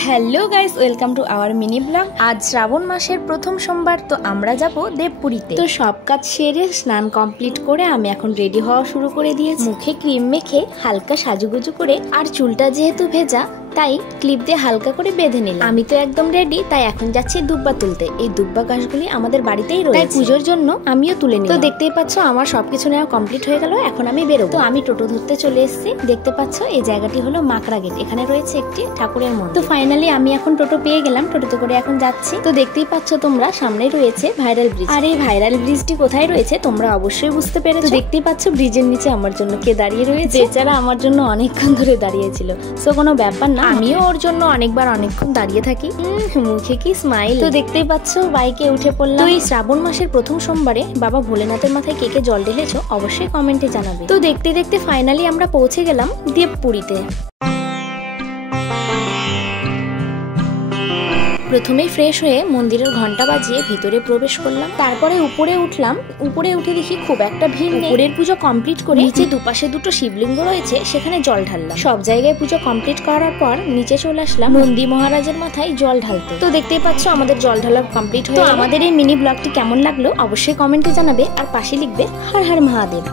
Hello guys, welcome to our mini blog. আজ শ্রাবণ মাসের প্রথম সোমবার, তো আমরা যাব দেবপুরীতে। তো সব কাজ সেরে স্নান কমপ্লিট করে আমি এখন রেডি হওয়া শুরু করে দিয়েছি। মুখে ক্রিম মেখে হালকা সাজুগুজু করে, আর চুলটা যেহেতু ভেজা তাই ক্লিপ দিয়ে হালকা করে বেঁধে নিলাম। আমি তো একদম রেডি, তাই এখন যাচ্ছি দুব্বা তুলতে। এই দুব্বা গাছগুলি আমাদের বাড়িতেই রয়েছে, তাই পুজোর জন্য আমিও তুলে নিই। তো দেখতেই পাচ্ছ আমার সবকিছু নেওয়া কমপ্লিট হয়ে গেল, এখন আমি বেরোবো। তো আমি টোটো ধরতে চলে এসেছি। দেখতে পাচ্ছ এই জায়গাটি হলো মাকড়া গেট, এখানে রয়েছে একটি ঠাকুরের মন্দির। তো ফাইনালি আমি এখন টোটো পেয়ে গেলাম, টোটোতে করে এখন যাচ্ছি। তো দেখতেই পাচ্ছ তোমরা সামনে রয়েছে ভাইরাল ব্রিজ। আর এই ভাইরাল ব্রিজটি কোথায় রয়েছে তোমরা অবশ্যই বুঝতে পেরেছো। দেখতেই পাচ্ছ ব্রিজের নিচে আমার জন্য কে দাঁড়িয়ে রয়েছে। বেচারা আমার জন্য অনেকক্ষণ ধরে দাঁড়িয়েছিল। সো কোনো ব্যাপার না, আমিও ওর জন্য অনেকক্ষণ দাঁড়িয়ে থাকি। মুখে কি স্মাইল। তো দেখতেই পাচ্ছ বাইকে উঠে পড়লাম। তো এই শ্রাবণ মাসের প্রথম সোমবারে বাবা ভোলেনাথের মাথায় কে কে জল ঢেলেছো অবশ্যই কমেন্টে জানাবে। তো দেখতে দেখতে ফাইনালি আমরা পৌঁছে গেলাম দেবপুরীতে। প্রথমেই ফ্রেশ হয়ে মন্দিরের ঘন্টা বাজিয়ে ভিতরে প্রবেশ করলাম। তারপরে উপরে উঠলাম। উপরে উঠে দেখি খুব একটা ভিড় নেই। উপরের পুজো কমপ্লিট করে নিচে দুপাশে দুটো শিবলিঙ্গ রয়েছে, সেখানে জল ঢাললাম। সব জায়গায় পুজো কমপ্লিট করার পর নিচে চলে আসলাম নন্দী মহারাজের মাথায় জল ঢালতে। তো দেখতেই পাচ্ছ আমাদের জল ঢালা কমপ্লিট হয়ে গেল। আমাদের এই মিনি ব্লগটি কেমন লাগলো অবশ্যই কমেন্টে জানাবে, আর পাশে লিখবে হর হর মহাদেব।